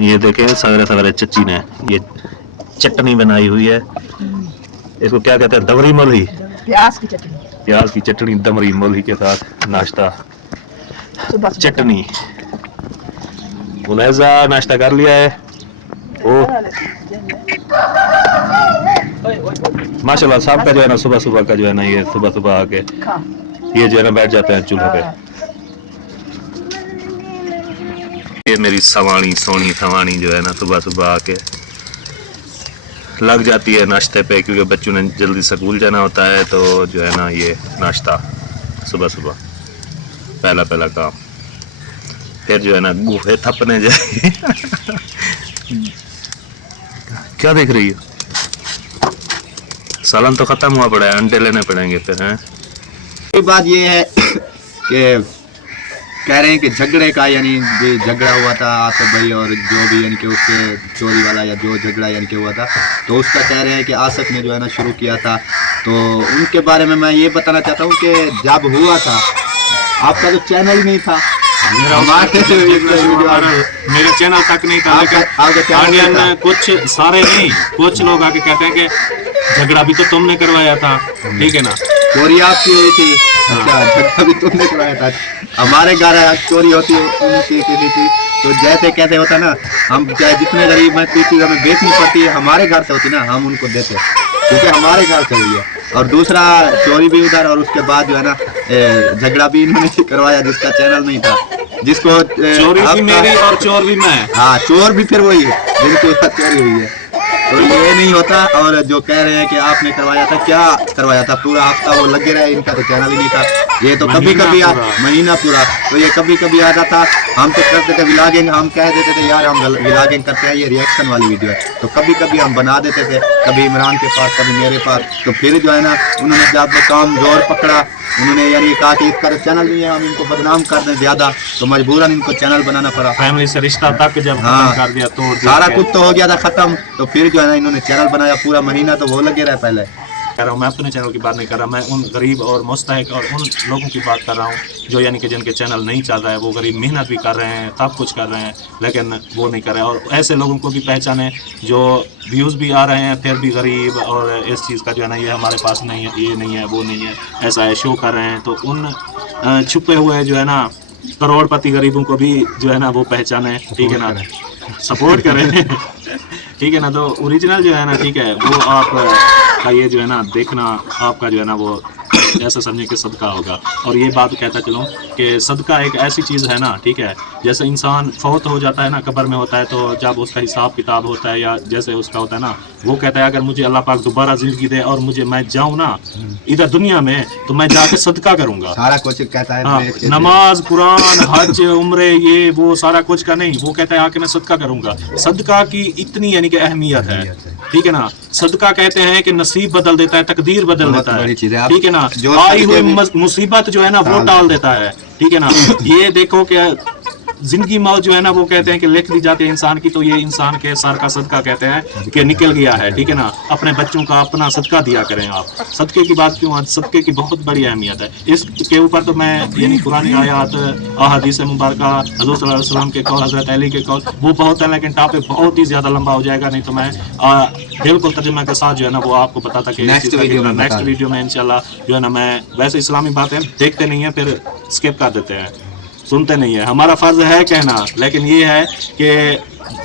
ये देखें सवेरे सवेरे चच्ची ने ये चटनी बनाई हुई है, इसको क्या कहते हैं, दमरी मलही, प्याज की चटनी, प्याज की चटनी दमरी मलही के साथ नाश्ता चटनी। मुलायजा नाश्ता कर लिया है। ओ माशाल्लाह साहब का जो है ना सुबह सुबह का जो है ना ये सुबह सुबह आके ये जो है ना बैठ जाते हैं चूल्हे पे। ये मेरी सवानी सोनी सवानी जो है ना सुबह सुबह आके लग जाती है नाश्ते पे, क्योंकि बच्चों ने जल्दी स्कूल जाना होता है, तो जो है ना ये नाश्ता सुबह सुबह पहला पहला काम। फिर जो है ना गूफे थपने जाए। क्या देख रही है? सालन तो खत्म हुआ पड़ा है, अंडे लेने पड़ेंगे फिर हैं। एक बात ये है कि कह रहे हैं कि झगड़े का, यानी जो झगड़ा हुआ था आसिफ भाई और जो भी यानी कि उसके चोरी वाला या जो झगड़ा यानी कि हुआ था, तो उसका कह रहे हैं कि आसिफ ने जो है ना शुरू किया था। तो उनके बारे में मैं ये बताना चाहता हूँ कि जब हुआ था आपका तो चैनल ही नहीं था, मेरे चैनल तक नहीं था, लेकिन कुछ सारे नहीं, कुछ लोग आके कहते हैं कि झगड़ा भी तो तुमने करवाया था, ठीक है ना, चोरी आपकी हुई थी। अच्छा, झगड़ा भी तुमने करवाया था। हमारे घर चोरी होती है उनकी किसी की, तो जैसे कैसे होता ना, हम चाहे जितने गरीब में कोई चीज़ हमें बेचनी पड़ती है, हमारे घर से होती ना, हम उनको देते, क्योंकि हमारे घर से हुई है। और दूसरा चोरी भी उधर, और उसके बाद जो है ना झगड़ा भी इन्होंने करवाया जिसका चैनल नहीं था, जिसको चोरी भी मेरी और चोर भी मैं। हाँ, चोर भी फिर वही है जिनके साथ चोरी हुई है। तो ये नहीं होता। और जो कह रहे हैं कि आपने करवाया था, क्या करवाया था? पूरा हफ्ता वो लगे रहे, इनका तो चैनल ही नहीं था। ये तो कभी कभी महीना पूरा, तो ये कभी कभी आता था। हम तो करते थे व्लॉगिंग, हम कह देते थे यार हम व्लॉगिंग करते हैं, ये रिएक्शन वाली वीडियो है, तो कभी कभी हम बना देते थे, कभी इमरान के पास, कभी मेरे पास। तो फिर जो है ना उन्होंने जब काम जोर पकड़ा, उन्होंने यानी कहा कि इसका चैनल नहीं है, हम इनको बदनाम कर दें ज्यादा, तो मजबूरन इनको चैनल बनाना पड़ा। फैमिली से रिश्ता तक जब खत्म कर दिया तो सारा कुछ तो हो गया था खत्म, तो फिर जो है ना इन्होंने चैनल बनाया। पूरा महीना तो वो लगे रहे पहले। कह रहा हूँ, मैं अपने चैनल की बात नहीं कर रहा, मैं उन गरीब और मुस्तहिक और उन लोगों की बात कर रहा हूँ जो यानी कि जिनके चैनल नहीं चल रहा है। वो गरीब मेहनत भी कर रहे हैं, सब कुछ कर रहे हैं, लेकिन वो नहीं कर रहे हैं। और ऐसे लोगों को भी पहचाने जो व्यूज़ भी आ रहे हैं फिर भी गरीब, और इस चीज़ का जो है ना ये हमारे पास नहीं है, ये नहीं है, वो नहीं है, ऐसा है, शो कर रहे हैं। तो उन छुपे हुए जो है ना करोड़पति गरीबों को भी जो है ना वो पहचाने, ठीक है ना, सपोर्ट करें। ठीक है ना। तो ओरिजिनल जो है ना, ठीक है, वो आप का ये जो है ना देखना आपका जो है ना वो ऐसा समझे कि सदका होगा। और ये बात कहता चलूँ कि सदका एक ऐसी चीज़ है ना, ठीक है, जैसे इंसान फौत हो जाता है ना, कब्र में होता है, तो जब उसका हिसाब किताब होता है या जैसे उसका होता है ना, वो कहता है अगर मुझे अल्लाह पाक दोबारा ज़िंदगी दे और मुझे मैं जाऊँ ना इधर दुनिया में, तो मैं जाके सदका करूँगा। सारा कुछ कहता है। हाँ, नमाज, कुरान, हज, उम्रे, ये वो सारा कुछ का नहीं, वो कहता है आके मैं सदका करूँगा। सदका की इतनी यानी कि अहमियत है, ठीक है ना। सदका कहते हैं कि नसीब बदल देता है, तकदीर बदल देता है, ठीक है ना। आई हुई मुसीबत जो है ना वो टाल देता है, ठीक है ना। ये देखो कि जिंदगी मौत जो है ना वो कहते हैं कि लिख दी जाती है इंसान की, तो ये इंसान के सर का सदका कहते हैं कि निकल गया है, ठीक है ना। अपने बच्चों का अपना सदका दिया करें आप। सदके की बात क्यों? सदके की बहुत बड़ी अहमियत है। इसके ऊपर तो मैं यानी पुरानी आयात, अहादीस मुबारक, हज़रत सल्लल्लाहु अलैहि वसल्लम के कौल, हज़रत अली के कौल, वो बहुत है, लेकिन टॉपिक बहुत ही ज़्यादा लंबा हो जाएगा, नहीं तो मैं बिल्कुल तर्जुमा के साथ जो है ना वो आपको बताता कि नेक्स्ट वीडियो में इंशाल्लाह जो है ना, मैं वैसे इस्लामी बातें देखते नहीं है, फिर स्किप कर देते हैं, सुनते नहीं है। हमारा फर्ज है कहना, लेकिन ये है कि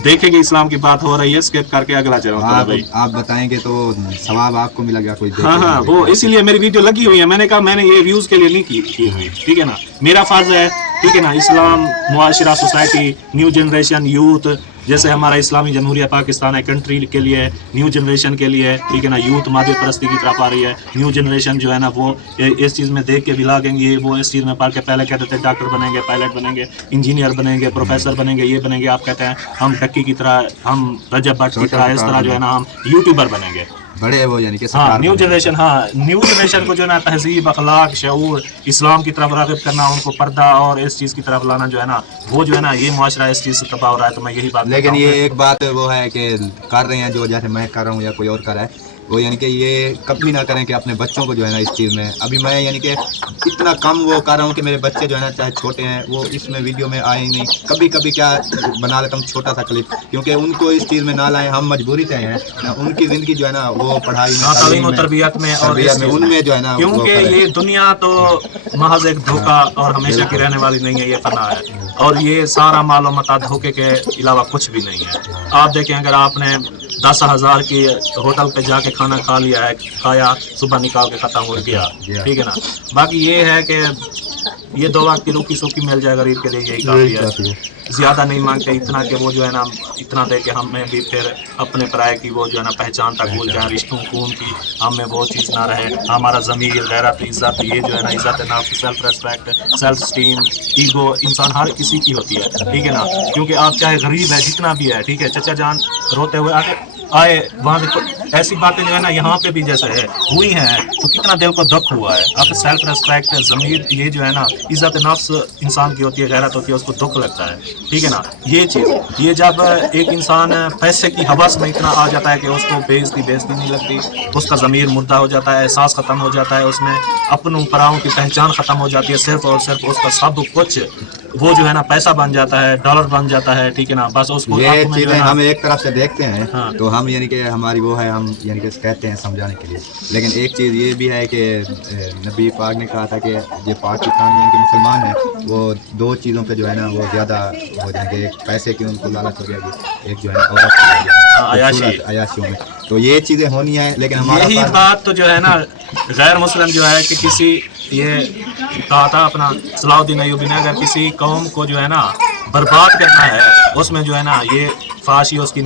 देखेंगे इस्लाम की बात हो रही है, स्किप करके अगला चलो। आप बताएंगे तो सवाब आपको मिलेगा कोई। हाँ, वो इसीलिए मेरी वीडियो लगी हुई है। मैंने कहा मैंने ये व्यूज के लिए नहीं की हुई, ठीक है ना। मेरा फर्ज है, ठीक है ना, इस्लाम, मुआशरा, सोसाइटी, न्यू जनरेशन, यूथ, जैसे हमारा इस्लामी जमहूरिया पाकिस्तान है, कंट्री के लिए, न्यू जनरेशन के लिए, ठीक है ना। यूथ मादे परस्ती की तरफ आ रही है, न्यू जनरेशन जो है ना वो इस चीज़ में देख के व्लॉगिंग, वो इस चीज़ में पढ़ के पहले कहते थे डॉक्टर बनेंगे, पायलट बनेंगे, इंजीनियर बनेंगे, प्रोफेसर बनेंगे, ये बनेंगे। आप कहते हैं हम टक्की की तरह, हम रजब भट्ट की तरह, इस तरह जो है ना हम यूट्यूबर बनेंगे, बड़े वो यानी कि हाँ, न्यू जनरेशन। हाँ, न्यू जनरेशन को जो है ना तहजीब, अखलाक, शऊर, इस्लाम की तरफ राग़िब करना, उनको पर्दा और इस चीज़ की तरफ लाना जो है ना, वो जो है ना ये मुआशरा इस चीज़ से तबाह हो रहा है। तो मैं यही बात, लेकिन ये एक बात वो है कि कर रहे हैं जो जैसे मैं कर रहा हूँ या कोई और कर रहा है, वो यानी कि ये कभी ना करें कि अपने बच्चों को जो है ना इस चीज़ में, अभी मैं यानी कि इतना कम वो कर रहा हूँ कि मेरे बच्चे जो है ना चाहे छोटे हैं वो इसमें वीडियो में आए ही नहीं, कभी कभी क्या बना लेता हूँ छोटा सा क्लिप, क्योंकि उनको इस चीज़ में ना लाएं, हम मजबूरी से हैं ना, उनकी ज़िंदगी जो है ना वो पढ़ाई में, तालीम और तरबियत में और तरबियत में, उनमें जो है ना वो क्योंकि करें। ये दुनिया तो महज एक धोखा और हमेशा की रहने वाली नहीं है, ये फना है और ये सारा मालूमात धोखे के अलावा कुछ भी नहीं है। आप देखें, अगर आपने 10,000 की होटल पे जाके खाना खा लिया है, खाया, सुबह निकाल के ख़त्म हो गया, ठीक है ना। बाकी ये है कि ये 2 वक्त की रूखी सूखी मिल जाए गरीब के लिए, यही काफ़ी है। ज़्यादा नहीं मांगते, इतना कि वो जो है ना इतना दे के हमें भी फिर अपने पराये की वो जो है ना पहचान तक भूल जाए, रिश्तों खून की हमें वो चीज़ ना रहे, हमारा ज़मीर, गैरत, इज़्ज़त, ये जो है ना इज़्ज़त नफ्स, self respect, self esteem, ego इंसान हर किसी की होती है, ठीक है ना। क्योंकि आप चाहे गरीब है जितना भी है, ठीक है, चचा जान रोते हुए आए वहाँ से ऐसी बातें जो है ना यहाँ पे भी जैसे है हुई हैं, तो कितना दिल को दुख हुआ है। आप सेल्फ रेस्पेक्ट, ज़मीर, ये जो है ना इज़्ज़त नफ्स इंसान की होती है, गैरत होती है, उसको दुख लगता है, ठीक है ना। ये चीज़, ये जब एक इंसान पैसे की हवस में इतना आ जाता है कि उसको बेइज्जती नहीं लगती, उसका ज़मीर मुर्दा हो जाता है, एहसास ख़त्म हो जाता है, उसमें अपनों पराओं की पहचान ख़त्म हो जाती है, सिर्फ और सिर्फ उसका सब कुछ वो जो है ना पैसा बन जाता है, डॉलर बन जाता है, ठीक है ना। बस उसको ये चीज़ें हम एक तरफ से देखते हैं, हाँ। तो हम यानी कि हमारी वो है, हम यानी कि कहते हैं समझाने के लिए, लेकिन एक चीज़ ये भी है कि नबी पाक ने कहा था कि ये पाकिस्तान यानी कि मुसलमान हैं, वो 2 चीज़ों पे जो है ना वो ज़्यादा हो जाएंगे, एक पैसे की उनको लालच हो जाएगी, एक जो है ना औरत की हो जाएगी, अयाशियों में, तो ये चीज़ें होनी है। लेकिन हमारा यही बात तो जो है ना गैर मुस्लिम जो है कि किसी, ये कहा था अपना सलाउद्दीन अय्यूबी ने, अगर किसी कौम को जो है ना बर्बाद करना है, उसमें जो है ना ये फहाशी उसकी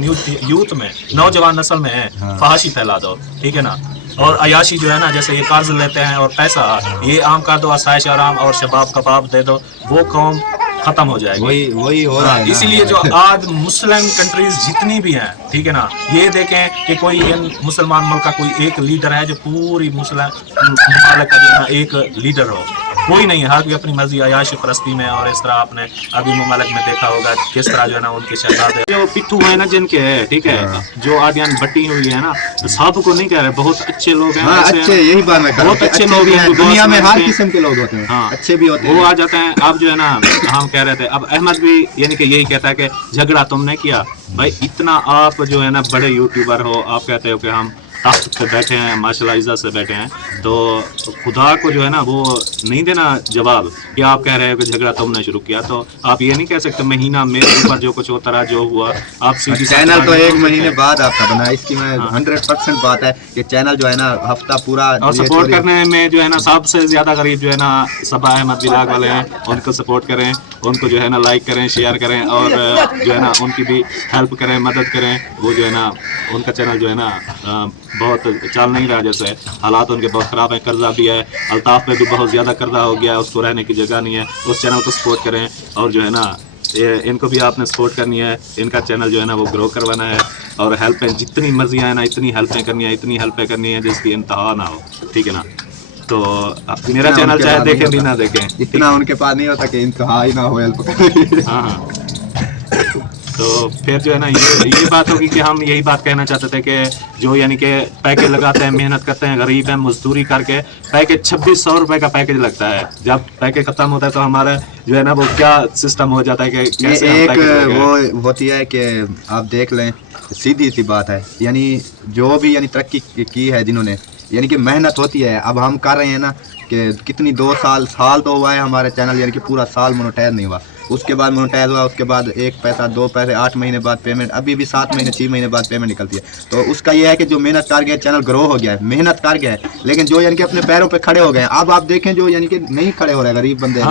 यूथ में, नौजवान नस्ल में है, फहाशी फैला दो, ठीक है ना। और अयाशी जो है ना, जैसे ये कर्ज लेते हैं और पैसा ये आम कर दो, आसाइश आराम और शबाब कबाब दे दो, वो कौम खत्म हो जाएगी। वही हो रहा है ना। इसीलिए जो आज मुस्लिम कंट्रीज जितनी भी हैं, ठीक है ना, ये देखें कि कोई मुसलमान मुल्क का कोई एक लीडर है जो पूरी मुस्लिम ममालिक का जो है ना एक लीडर हो, कोई नहीं है। हर कोई अपनी मर्जी अयाश परस्ती में, और इस तरह आपने अभी ममालिक में देखा होगा किस तरह जो है ना उनके शहजादे जो पिट्ठू है ना जिनके है, ठीक है, जो आदियान बट्टी हुई है ना, सब को नहीं कह रहे, बहुत अच्छे लोग हैं, हाँ, अच्छे, यही बात मैं कर रहा हूं, बहुत अच्छे लोग हैं, दुनिया में हर किस्म के लोग होते हैं, हाँ, अच्छे भी होते हैं, वो आ जाते हैं। अब जो है ना हम कह रहे थे, अब अहमद भी यानी कि यही कहता है कि झगड़ा तुमने किया भाई, इतना आप जो है ना बड़े यूट्यूबर हो, आप कहते हो कि हम तख्त पे बैठे हैं, माशाल्लाह इज्जत से बैठे हैं, तो खुदा को जो है ना वो नहीं देना जवाब कि आप कह रहे हो कि झगड़ा तुमने शुरू किया, तो आप ये नहीं कह सकते महीना मेरे ऊपर जो कुछ होता रहा, जो हुआ आप सीधी चैनल तो 1 महीने बाद आपका बना, इसकी मैं 100% बात है कि चैनल जो है ना हफ्ता पूरा, और सपोर्ट करने में जो है ना सबसे ज्यादा गरीब जो है ना सबा अहमद विलाग वाले हैं, उनको सपोर्ट करें, उनको जो है ना लाइक करें, शेयर करें, और जो है ना उनकी भी हेल्प करें, मदद करें। वो जो है ना उनका चैनल जो है ना बहुत चल नहीं रहा, जैसे हालात उनके बहुत ख़राब है, कर्जा भी है, अल्ताफ़ पे भी बहुत ज़्यादा कर्जा हो गया, उसको रहने की जगह नहीं है, उस चैनल को सपोर्ट करें, और जो है ना इनको भी आपने सपोर्ट करनी है, इनका चैनल जो है ना वो ग्रो करवाना है, और हेल्पें जितनी मर्जी है ना इतनी हेल्पें करनी है, इतनी हेल्पें करनी है जिसकी इंतहा ना हो, ठीक है ना। तो मेरा चैनल चाहे देखें भी ना देखें, इतना उनके पास नहीं होता कि इंतहा ही ना हो हेल्प। हाँ, तो फिर जो है ना ये बात होगी कि हम यही बात कहना चाहते थे कि जो यानी कि पैकेज लगाते हैं, मेहनत करते हैं, गरीब हैं, मजदूरी करके पैकेज 2600 रुपए का पैकेज लगता है, जब पैकेज खत्म होता है तो हमारा जो है ना वो क्या सिस्टम हो जाता है कि कैसे एक वो होती है कि आप देख लें, सीधी सी बात है, यानी जो भी यानी तरक्की की है जिन्होंने, यानी कि मेहनत होती है, अब हम कर रहे हैं ना कि कितनी 2 साल तो हुआ है हमारे चैनल, यानी कि पूरा साल मोनेटाइज नहीं हुआ, उसके बाद मोनेटाइज हुआ, उसके बाद 1 पैसा 2 पैसे 8 महीने बाद पेमेंट, अभी भी 7 महीने 6 महीने बाद पेमेंट निकलती है। तो उसका ये है कि जो मेहनत कर गया, चैनल ग्रो हो गया है, मेहनत कर गया है, लेकिन जो यानी कि अपने पैरों पे खड़े हो गए, अब आप देखें जो यानी कि नहीं खड़े हो रहे गरीब बंदे,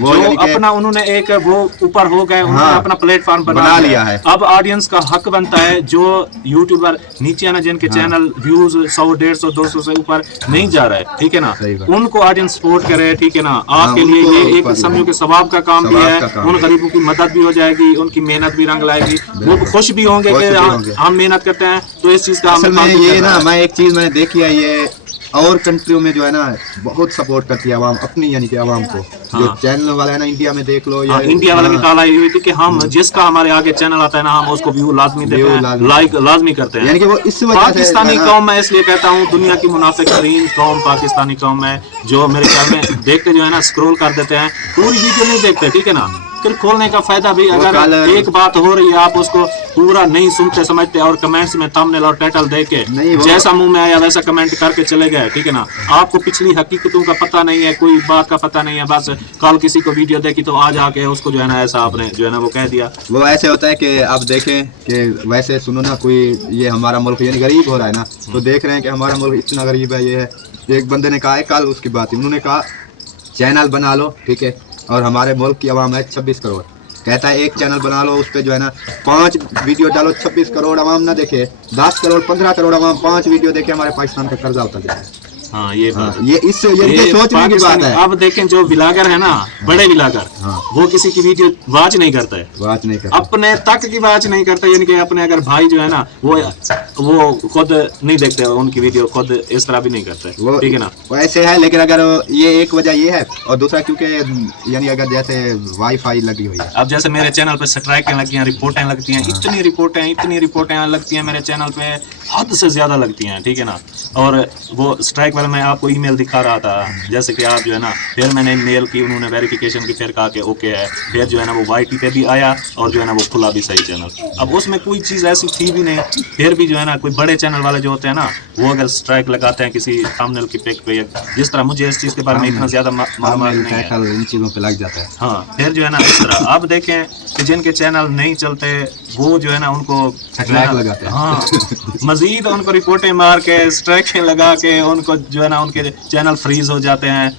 वो जो अपना उन्होंने एक वो ऊपर हो गए, उन्होंने अपना प्लेटफॉर्म बना लिया है, अब ऑडियंस का हक बनता है जो यूट्यूबर नीचे आना, जिनके चैनल व्यूज 100 150 200 से ऊपर नहीं जा रहा है, ठीक है ना, उनको ऑडियंस सपोर्ट करे, ठीक है ना। आपके लिए ये एक समझो के सवाब का काम भी है, उन गरीबों की मदद भी हो जाएगी, उनकी मेहनत भी रंग लाएगी, वो खुश भी होंगे कि हम मेहनत करते हैं, तो इस चीज का ये ना, मैं एक चीज मैंने देखी है, ये और कंट्रियों में जो है ना बहुत सपोर्ट करती है आवाम अपनी, यानी कि आवाम को, जो चैनल वाला है ना इंडिया में देख लो, हाँ, इंडिया वाला की काल आई हुई थी कि हम जिसका हमारे आगे चैनल आता है ना, हम उसको व्यू लाजमी देते हैं, लाइक लाजमी करते हैं। यानी कि वो इस वजह से पाकिस्तानी कौम, मैं इसलिए कहता हूँ दुनिया की मुनाफिक तरीन कौम पाकिस्तानी कौम है, जो मेरे ख्याल में देख के जो है ना स्क्रॉल कर देते हैं, पूरी वीडियो नहीं देखते, ठीक है ना। फिर खोलने का फायदा भी, अगर एक बात हो रही है आप उसको पूरा नहीं सुनते समझते और कमेंट्स में थंबनेल और टाइटल दे के जैसा मुंह में आया वैसा कमेंट करके चले गए, ठीक है ना। आपको पिछली हकीकतों का पता नहीं है, कोई बात का पता नहीं है, बस कल किसी को वीडियो देखी तो आज आके उसको जो है ना ऐसा आपने जो है ना वो कह दिया। वो ऐसे होता है कि आप देखें कि वैसे सुनो ना, कोई ये हमारा मुल्क यानी गरीब हो रहा है ना, तो देख रहे हैं कि हमारा मुल्क इतना गरीब है, ये है। एक बंदे ने कहा है कल, उसकी बात, उन्होंने कहा चैनल बना लो, ठीक है, और हमारे मुल्क की आवाम है 26 करोड़, कहता है एक चैनल बना लो, उस पे जो है ना 5 वीडियो डालो, 26 करोड़ आवाम ना देखे, 10 करोड़ 15 करोड़ आवाम 5 वीडियो देखे, हमारे पाकिस्तान का कर्जा उतर जाए। हाँ, ये बात ये सोचने की बात है। अब देखें जो विलागर है ना, बड़े विलागर, वो किसी की वीडियो वॉच नहीं करता है, वॉच नहीं करता, अपने तक की वॉच नहीं करता, यानी कि अपने अगर भाई जो है ना वो खुद नहीं देखते, उनकी वीडियो खुद इस तरह भी नहीं करते, ठीक है ना। वैसे है, लेकिन अगर ये एक वजह ये है, और दूसरा क्योंकि यानी अगर जैसे वाईफाई लगी हुई है, अब जैसे मेरे चैनल पे स्ट्राइकें लगती हैं, रिपोर्टें लगती हैं, इतनी रिपोर्टें लगती हैं मेरे चैनल पे, हद से ज्यादा लगती हैं, ठीक है ना। और वो स्ट्राइक वाला मैं आपको ईमेल दिखा रहा था, जैसे कि आप जो है ना, फिर मैंने मेल की, उन्होंने वेरिफिकेशन की, फिर कहा कि ओके है, फिर जो है ना वो YT पे भी आया और जो है ना वो खुला भी सही चैनल। अब उसमें कोई चीज़ ऐसी थी भी नहीं, फिर भी जो है ना कोई बड़े चैनल वाले जो होते हैं ना, वो अगर स्ट्राइक लगाते हैं किसी थंबनेल की पिक पे, जिस तरह मुझे इस चीज़ के बारे में इतना ज़्यादा मालूमात नहीं है, इन चीज़ों पे लग जाता है। हाँ, फिर जो है ना इस तरह अब देखें कि जिनके चैनल नहीं चलते वो जो है ना उनको स्ट्राइक लगाते हैं, हाँ, मजीद उनको रिपोर्टें मार के स्ट्राइकें लगा के उनको जो है ना उनके चैनल फ्रीज हो जाते हैं।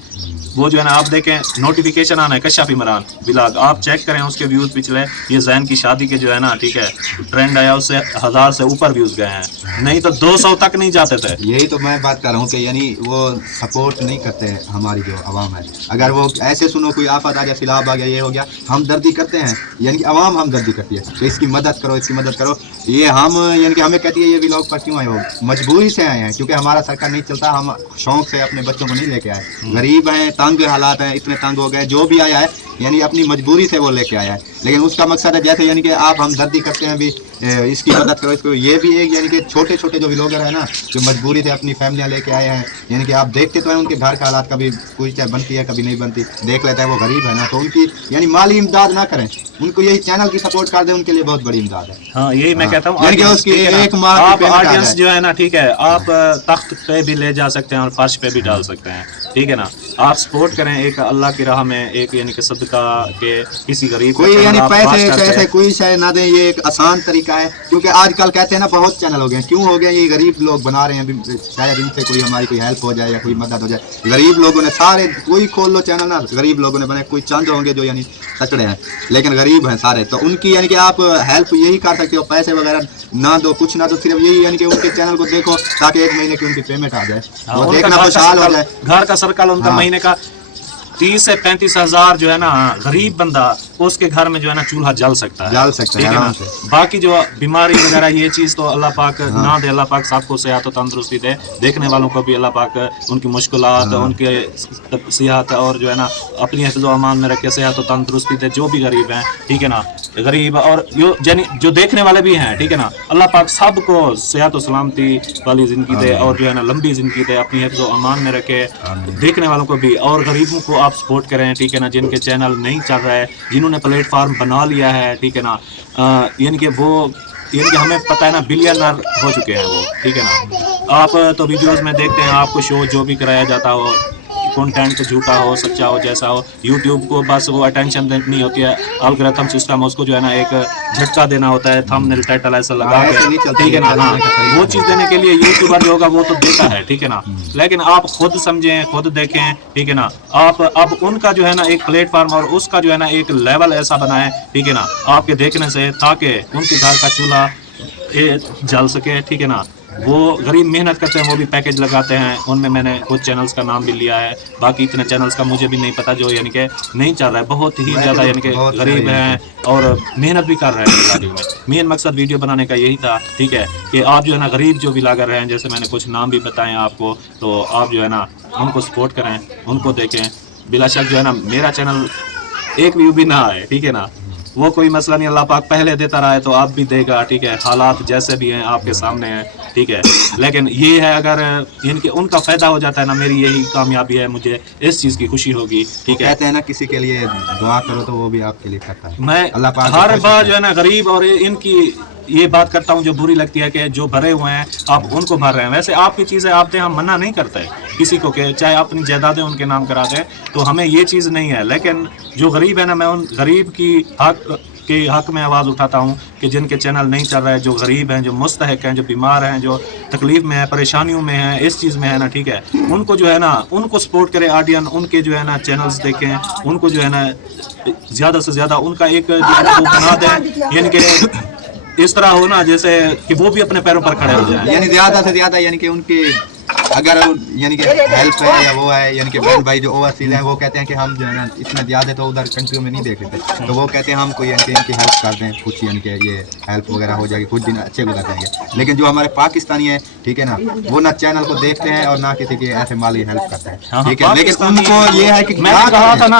वो जो है ना आप देखें नोटिफिकेशन आना है कश्यप इमरान व्लॉग, आप चेक करें उसके व्यूज़ पिछले, ये जैन की शादी के जो है ना, ठीक है, ट्रेंड आया उससे 1000 से ऊपर व्यूज़ गए हैं, नहीं तो 200 तक नहीं जाते थे। यही तो मैं बात कर रहा हूँ कि यानी वो सपोर्ट नहीं करते हमारी जो आवाम है। अगर वो ऐसे सुनो कोई आफत आ गया, सैलाब आ गया, ये हो गया, हमदर्दी करते हैं, यानी कि आवाम हमदर्दी करती है, तो इसकी मदद करो, इसकी मदद करो। ये हम यानी कि हमें कहती है ये व्लॉग पर क्यों आए हो, मजबूरी से आए हैं, क्योंकि हमारा सरकार नहीं चलता, हम शौक से अपने बच्चों को नहीं लेके आए, गरीब हैं, तंग हालात हैं, इतने तंग हो गए, जो भी आया है यानी अपनी मजबूरी से वो लेके आया है, लेकिन उसका मकसद है जैसे यानी कि आप हमदर्दी करते हैं भी, इसकी मदद करो, इसको। ये भी एक यानी कि छोटे छोटे जो व्लॉगर है ना, जो मजबूरी से अपनी फैमिलियाँ लेके आए हैं, यानी कि आप देखते तो हैं उनके घर का हालात, कभी कुछ चाहे बनती है कभी नहीं बनती, देख लेते हैं वो गरीब है ना, तो उनकी यानी माली इमदाद ना करें, उनको यही चैनल की सपोर्ट कर दें, उनके लिए बहुत बड़ी इमदाद है। हाँ, यही मैं कहता हूँ, यानी कि उसकी एक माह आप ऑडियंस जो है ना, ठीक है, आप तख्त पे भी ले जा सकते हैं और फर्श पे भी डाल सकते हैं, ठीक है ना। आप सपोर्ट करें एक अल्लाह की राह में, एक यानी कि सदका के किसी गरीब कोई यानी पैसे कोई शायद ना दें, ये एक आसान तरीका है, क्योंकि आजकल कहते हैं ना बहुत चैनल हो गए, क्यों हो गए, ये गरीब लोग बना रहे हैं, शायद इनसे कोई हमारी कोई हेल्प हो जाए या कोई मदद हो जाए। गरीब लोगों ने सारे, कोई खोल लो चैनल ना, गरीब लोगों ने बने, कोई चंद होंगे जो यानी तकड़े हैं, लेकिन गरीब हैं सारे, तो उनकी यानी कि आप हेल्प यही कर सकते हो, पैसे वगैरह ना दो, कुछ ना दो, सिर्फ यही यानी कि उनके चैनल को देखो ताकि 1 महीने की उनकी पेमेंट आ जाए, वो देखना खुशहाल हो जाए, घर का सर्कल उनका महीने का 30 से 35 हज़ार जो है ना, गरीब बंदा उसके घर में जो है ना चूल्हा जल सकता है, ठीक है ना। बाकी जो बीमारी वगैरह ये चीज़ तो अल्लाह पाक ना दे, अल्लाह पाक सबको सेहत और तंदुरुस्ती दे, देखने वालों को भी अल्लाह पाक उनकी मुश्किलात, उनके सेहत और जो है ना अपनी हिफ्ज़ व अमान में रखे, सेहत और तंदुरुस्ती दे, जो भी गरीब हैं, ठीक है ना, गरीब और जो देखने वाले भी हैं, ठीक है ना, अल्लाह पाक सबको सेहत और सलामती वाली ज़िंदगी दे और जो है ना लंबी ज़िंदगी दे, अपनी हिफ्ज़ व अमान में रखे, देखने वालों को भी, और गरीबों को आप सपोर्ट करें, ठीक है ना, जिनके चैनल नहीं चल रहा है, जिन्होंने प्लेटफार्म बना लिया है, ठीक है ना, यानी कि वो यानी कि हमें पता है ना बिलियनर हो चुके हैं वो, ठीक है ना। आप तो वीडियोस में देखते हैं, आपको शो जो भी कराया जाता हो, कंटेंट झूठा हो सच्चा हो जैसा हो, यूट्यूब को बस वो अटेंशन देनी होती है, एल्गोरिथम सिस्टम उसको जो है ना एक झटका देना होता है, थंबनेल टाइटल ऐसा लगा के, ठीक है ना। हाँ, वो चीज़ देने के लिए यूट्यूबर जो होगा वो तो देता है, ठीक है ना, लेकिन आप खुद समझें, खुद देखें, ठीक है ना। आप अब उनका जो है ना एक प्लेटफार्म और उसका जो है ना एक लेवल ऐसा बनाएं, ठीक है ना, आपके देखने से, ताकि उनके घर का चूल्हा जल सके, ठीक है ना। वो गरीब मेहनत करते हैं, वो भी पैकेज लगाते हैं, उनमें मैंने कुछ चैनल्स का नाम भी लिया है, बाकी इतने चैनल्स का मुझे भी नहीं पता जो यानी कि नहीं चल रहा है, बहुत ही ज़्यादा यानी कि गरीब हैं और मेहनत भी कर रहे हैं व्लॉगिंग में। मेन मकसद वीडियो बनाने का यही था, ठीक है, कि आप जो है ना गरीब जो व्लॉगर हैं, जैसे मैंने कुछ नाम भी बताएं आपको, तो आप जो है ना उनको सपोर्ट करें, उनको देखें, बिला शक जो है ना मेरा चैनल एक व्यू भी ना आए, ठीक है ना, वो कोई मसला नहीं, अल्लाह पाक पहले देता रहा है तो आप भी देगा, ठीक है, हालात जैसे भी हैं आपके सामने हैं, ठीक है। लेकिन ये है अगर इनके उनका फायदा हो जाता है ना, मेरी यही कामयाबी है, मुझे इस चीज़ की खुशी होगी, ठीक है। कहते हैं ना किसी के लिए दुआ करो तो वो भी आपके लिए करता है। मैं अल्लाह पाक हर बार जो है ना गरीब और इनकी ये बात करता हूँ जो बुरी लगती है कि जो भरे हुए हैं आप उनको भर रहे हैं। वैसे आपकी चीज़ें आप दें, हम मना नहीं करते किसी को कि चाहे अपनी जायदादें उनके नाम करा दें, तो हमें ये चीज़ नहीं है। लेकिन जो गरीब है ना, मैं उन गरीब की हक में आवाज़ उठाता हूँ कि जिनके चैनल नहीं चल रहे, जो गरीब हैं, जो मुस्तहक हैं, जो बीमार हैं, जो तकलीफ़ में है, परेशानियों में है, इस चीज़ में है ना, ठीक है, उनको जो है ना, उनको सपोर्ट करें ऑडियंस, उनके जो है ना चैनल्स देखें, उनको जो है ना ज़्यादा से ज़्यादा उनका एक जो है ना वो बना दें, यानी कि इस तरह हो ना जैसे कि वो भी अपने पैरों पर खड़े हो जाएं। यानी ज़्यादा से ज़्यादा यानी कि उनके अगर यानी कि हेल्प है या वो है, यानी कि बहन भाई जो ओवरसीज हैं वो कहते हैं कि हम जो है ना इतना ज़्यादा तो उधर कंट्रियों में नहीं देख लेते, तो वो कहते हैं हम कोई यानी कि इनकी हेल्प कर दें कुछ, यानी कि ये हेल्प वगैरह हो जाएगी, कुछ दिन अच्छे गुजर जाएंगे। लेकिन जो हमारे पाकिस्तानी है, ठीक है ना, वो ना चैनल को देखते हैं और ना किसी की ऐसे माली हेल्प करते हैं, ठीक है। लेकिन उनको ये है कि मैं कहा था ना